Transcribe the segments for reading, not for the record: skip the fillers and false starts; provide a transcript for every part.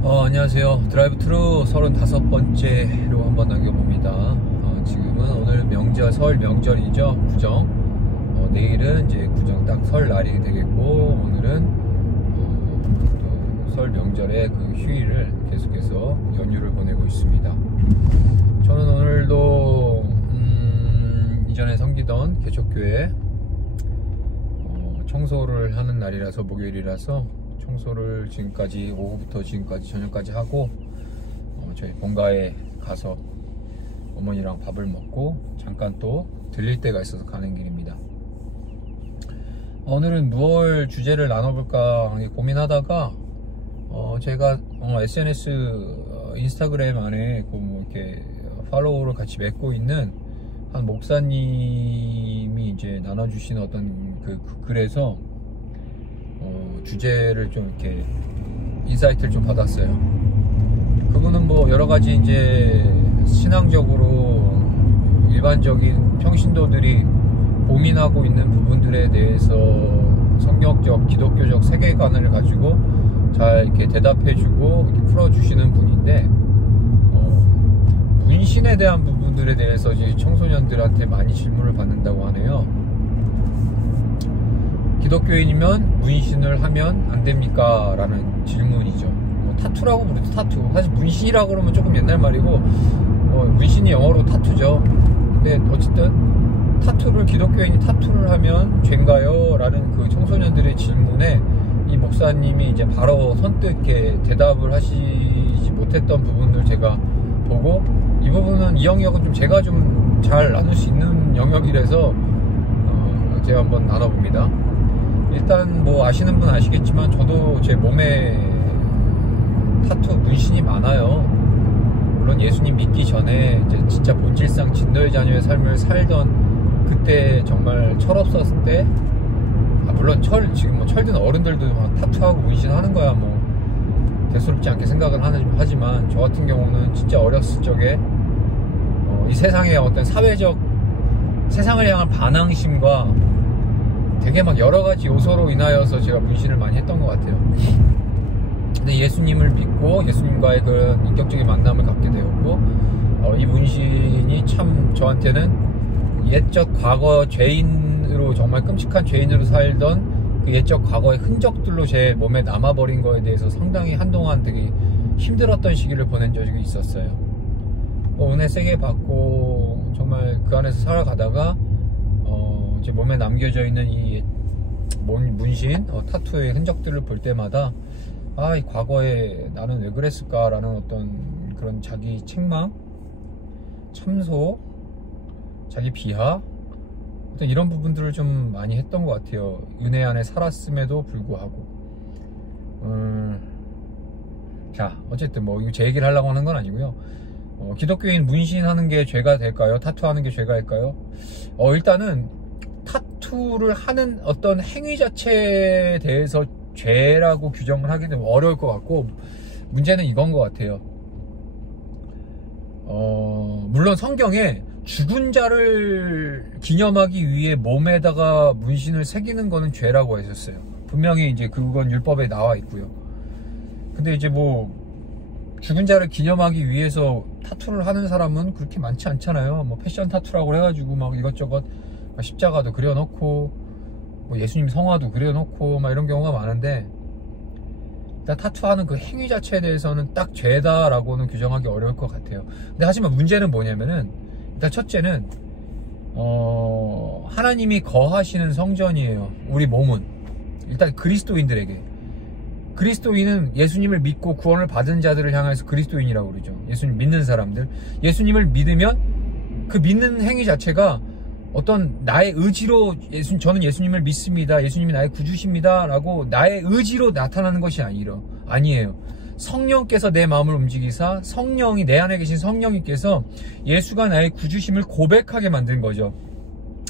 안녕하세요. 드라이브트루 35번째로 한번 남겨봅니다. 지금은 오늘 명절, 설 명절이죠. 구정. 내일은 이제 구정 딱 설날이 되겠고, 오늘은 또 설 명절의 그 휴일을 계속해서 연휴를 보내고 있습니다. 저는 오늘도 이전에 섬기던 개척교회 청소를 하는 날이라서, 목요일이라서 청소를 지금까지 오후부터 지금까지 저녁까지 하고 저희 본가에 가서 어머니랑 밥을 먹고 잠깐 또 들릴 데가 있어서 가는 길입니다. 오늘은 무얼 주제를 나눠볼까 고민하다가 제가 SNS 인스타그램 안에 뭐 이렇게 팔로우를 같이 맺고 있는 한 목사님이 이제 나눠주신 어떤 그 글에서 주제를 좀 이렇게 인사이트를 좀 받았어요. 그분은 뭐 여러가지 이제 신앙적으로 일반적인 평신도들이 고민하고 있는 부분들에 대해서 성경적 기독교적 세계관을 가지고 잘 이렇게 대답해주고 이렇게 풀어주시는 분인데, 문신에 대한 부분들에 대해서 이제 청소년들한테 많이 질문을 받는다고 하네요. 기독교인이면 문신을 하면 안 됩니까? 라는 질문이죠. 타투라고 부르죠. 타투. 사실 문신이라고 그러면 조금 옛날 말이고, 문신이 영어로 타투죠. 근데 어쨌든 타투를, 기독교인이 타투를 하면 죄인가요? 라는 그 청소년들의 질문에 이 목사님이 이제 바로 선뜻 이렇게 대답을 하시지 못했던 부분들 제가 보고, 이 부분은, 이 영역은 좀 제가 좀 잘 나눌 수 있는 영역이라서 제가 한번 나눠봅니다. 일단 뭐 아시는 분 아시겠지만 저도 제 몸에 타투 문신이 많아요. 물론 예수님 믿기 전에 이제 진짜 본질상 진노의 자녀의 삶을 살던 그때 정말 철없었을 때, 물론 지금 뭐 철든 어른들도 막 타투하고 문신하는 거야 뭐 대수롭지 않게 생각을 하지만, 저 같은 경우는 진짜 어렸을 적에 이 세상의 어떤 사회적 세상을 향한 반항심과 되게 막 여러가지 요소로 인하여서 제가 문신을 많이 했던 것 같아요. 근데 예수님을 믿고 예수님과의 그런 인격적인 만남을 갖게 되었고, 이 문신이 참 저한테는 옛적 과거 죄인으로, 정말 끔찍한 죄인으로 살던 그 옛적 과거의 흔적들로 제 몸에 남아버린 거에 대해서 상당히 한동안 되게 힘들었던 시기를 보낸 적이 있었어요. 은혜 세게 받고 정말 그 안에서 살아가다가 제 몸에 남겨져 있는 이 문신, 타투의 흔적들을 볼 때마다 이 과거에 나는 왜 그랬을까라는 어떤 그런 자기 책망, 참소, 자기 비하, 어떤 이런 부분들을 좀 많이 했던 것 같아요. 은혜 안에 살았음에도 불구하고. 자, 어쨌든 뭐 이거 제 얘기를 하려고 하는 건 아니고요. 기독교인 문신하는 게 죄가 될까요? 타투하는 게 죄가 될까요? 일단은 타투를 하는 어떤 행위 자체에 대해서 죄라고 규정을 하기는 어려울 것 같고, 문제는 이건 것 같아요. 물론 성경에 죽은 자를 기념하기 위해 몸에다가 문신을 새기는 거는 죄라고 했었어요. 분명히 이제 그건 율법에 나와 있고요. 근데 이제 뭐 죽은 자를 기념하기 위해서 타투를 하는 사람은 그렇게 많지 않잖아요. 뭐 패션 타투라고 해가지고 막 이것저것 십자가도 그려놓고 뭐 예수님 성화도 그려놓고 막 이런 경우가 많은데, 일단 타투하는 그 행위 자체에 대해서는 딱 죄다라고는 규정하기 어려울 것 같아요. 근데 하지만 문제는 뭐냐면은, 일단 첫째는 하나님이 거하시는 성전이에요. 우리 몸은 일단 그리스도인들에게, 그리스도인은 예수님을 믿고 구원을 받은 자들을 향해서 그리스도인이라고 그러죠. 예수님 믿는 사람들, 예수님을 믿으면 그 믿는 행위 자체가 어떤 나의 의지로 저는 예수님을 믿습니다, 예수님이 나의 구주십니다 라고 나의 의지로 나타나는 것이 아니에요. 성령께서 내 마음을 움직이사, 성령이, 내 안에 계신 성령님께서 예수가 나의 구주심을 고백하게 만든 거죠.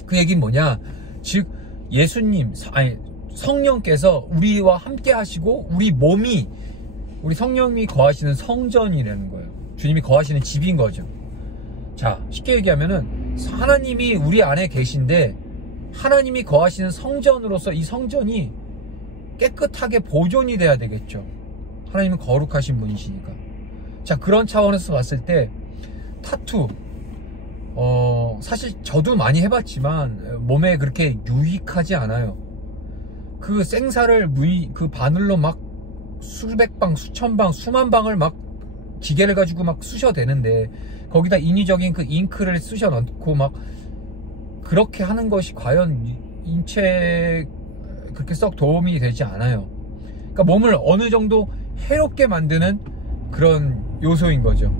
그 얘기는 뭐냐, 즉 성령께서 우리와 함께 하시고 우리 몸이, 우리 성령이 거하시는 성전이라는 거예요. 주님이 거하시는 집인 거죠. 자, 쉽게 얘기하면은 하나님이 우리 안에 계신데 하나님이 거하시는 성전으로서 이 성전이 깨끗하게 보존이 돼야 되겠죠. 하나님은 거룩하신 분이시니까. 자, 그런 차원에서 봤을 때 타투, 사실 저도 많이 해봤지만 몸에 그렇게 유익하지 않아요. 그 생사를 그 바늘로 막 수백 방, 수천 방, 수만 방을 막 기계를 가지고 막 쑤셔대는데, 거기다 인위적인 그 잉크를 쑤셔 넣고 막 그렇게 하는 것이 과연 인체에 그렇게 썩 도움이 되지 않아요. 그러니까 몸을 어느 정도 해롭게 만드는 그런 요소인 거죠.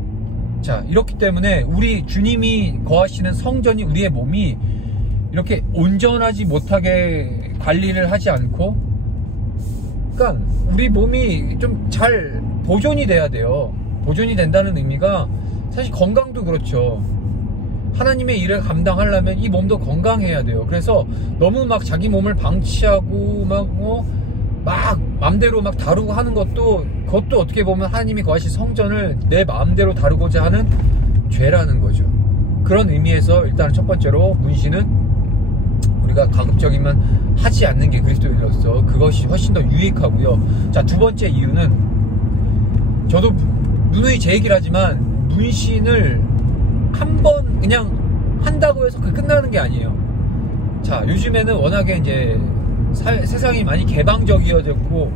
자, 이렇기 때문에 우리 주님이 거하시는 성전이, 우리의 몸이 이렇게 온전하지 못하게 관리를 하지 않고, 그러니까 우리 몸이 좀 잘 보존이 돼야 돼요. 보존이 된다는 의미가 사실 건강도 그렇죠. 하나님의 일을 감당하려면 이 몸도 건강해야 돼요. 그래서 너무 막 자기 몸을 방치하고 막 맘대로 막 다루고 하는 그것도 어떻게 보면 하나님이 거하신 성전을 내 마음대로 다루고자 하는 죄라는 거죠. 그런 의미에서 일단 첫 번째로 문신은 우리가 가급적이면 하지 않는 게 그리스도인으로서 그것이 훨씬 더 유익하고요. 자, 두 번째 이유는, 저도 누누이 제 얘기를 하지만 문신을 한 번 그냥 한다고 해서 그 끝나는 게 아니에요. 자, 요즘에는 워낙에 이제 세상이 많이 개방적이어졌고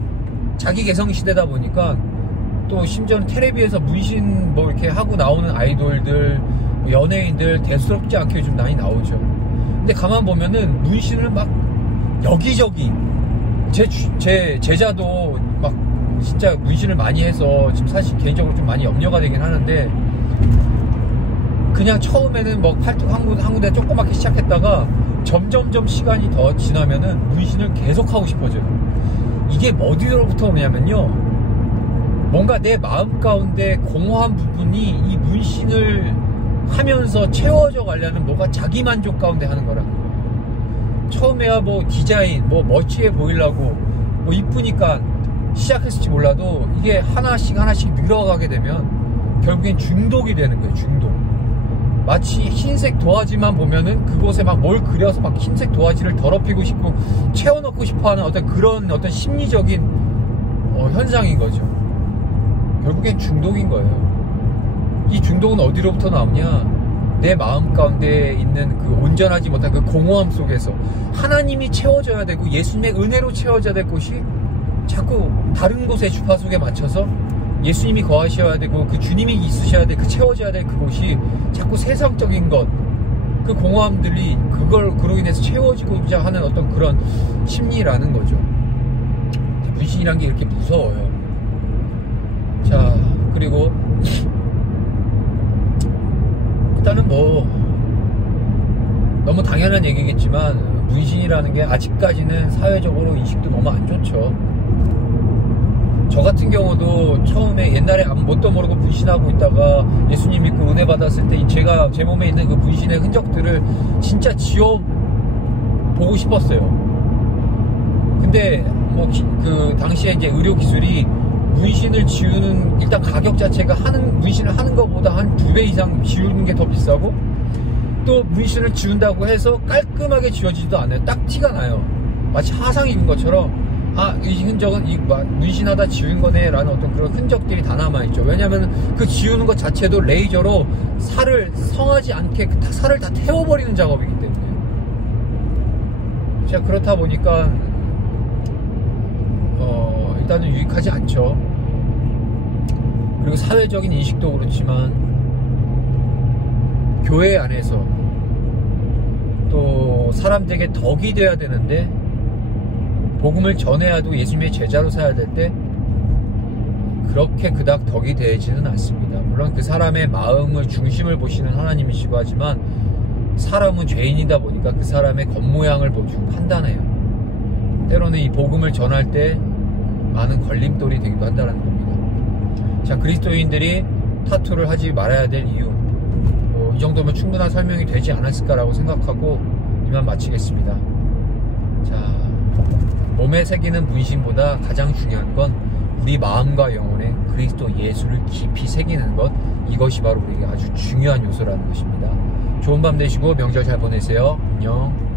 자기 개성 시대다 보니까, 또 심지어는 텔레비에서 문신 뭐 이렇게 하고 나오는 아이돌들, 연예인들 대수롭지 않게 좀 많이 나오죠. 근데 가만 보면은 문신을 막 여기저기, 제 제자도 막 진짜 문신을 많이 해서 지금 사실 개인적으로 좀 많이 염려가 되긴 하는데, 그냥 처음에는 뭐 팔뚝 한 군데 조그맣게 시작했다가 점점점 시간이 더 지나면은 문신을 계속 하고 싶어져요. 이게 어디로부터 오냐면요, 뭔가 내 마음 가운데 공허한 부분이 이 문신을 하면서 채워져 가려는 뭐가 자기 만족 가운데 하는 거라는 거예요. 처음에야 뭐 디자인, 뭐 멋지게 보이려고 뭐 이쁘니까 시작했을지 몰라도 이게 하나씩 늘어가게 되면 결국엔 중독이 되는 거예요. 중독. 마치 흰색 도화지만 보면은 그곳에 막 뭘 그려서 막 흰색 도화지를 더럽히고 싶고 채워넣고 싶어하는 어떤 심리적인 현상인 거죠. 결국엔 중독인 거예요. 이 중독은 어디로부터 나오냐? 내 마음 가운데 있는 그 온전하지 못한 그 공허함 속에서 하나님이 채워져야 되고 예수님의 은혜로 채워져야 될 곳이 자꾸 다른 곳의 주파수에 맞춰서 예수님이 거하셔야 되고 그 주님이 있으셔야 돼, 그 채워져야 될 그곳이 자꾸 세상적인 것, 그 공허함들이 그로 인해서 채워지고자 하는 어떤 그런 심리라는 거죠. 문신이란 게 이렇게 무서워요. 자, 그리고 일단은 뭐 너무 당연한 얘기겠지만 문신이라는 게 아직까지는 사회적으로 인식도 너무 안 좋죠. 저 같은 경우도 처음에 옛날에 뭣도 모르고 문신하고 있다가 예수님 믿고 은혜 받았을 때 제가 제 몸에 있는 그 문신의 흔적들을 진짜 지워보고 싶었어요. 근데 뭐 그 당시에 이제 의료 기술이 문신을 지우는 일단 가격 자체가 문신을 하는 것보다 한 2배 이상 지우는 게 더 비싸고, 또 문신을 지운다고 해서 깔끔하게 지워지지도 않아요. 딱 티가 나요. 마치 화상 입은 것처럼, 아, 이 흔적은 문신하다 지운 거네 라는 어떤 그런 흔적들이 다 남아있죠. 왜냐면 그 지우는 것 자체도 레이저로 살을 성하지 않게 살을 다 태워버리는 작업이기 때문에. 자, 그렇다 보니까 일단은 유익하지 않죠. 그리고 사회적인 인식도 그렇지만 교회 안에서 또 사람들에게 덕이 돼야 되는데, 복음을 전해야도 예수님의 제자로 살아야 될 때 그렇게 그닥 덕이 되지는 않습니다. 물론 그 사람의 마음을 중심을 보시는 하나님이시고 하지만 사람은 죄인이다 보니까 그 사람의 겉모양을 보고 판단해요. 때로는 이 복음을 전할 때 많은 걸림돌이 되기도 한다는 겁니다. 자, 그리스도인들이 타투를 하지 말아야 될 이유, 이 정도면 충분한 설명이 되지 않았을까라고 생각하고 이만 마치겠습니다. 자, 몸에 새기는 문신보다 가장 중요한 건 우리 마음과 영혼에 그리스도 예수를 깊이 새기는 것, 이것이 바로 우리에게 아주 중요한 요소라는 것입니다. 좋은 밤 되시고 명절 잘 보내세요. 안녕.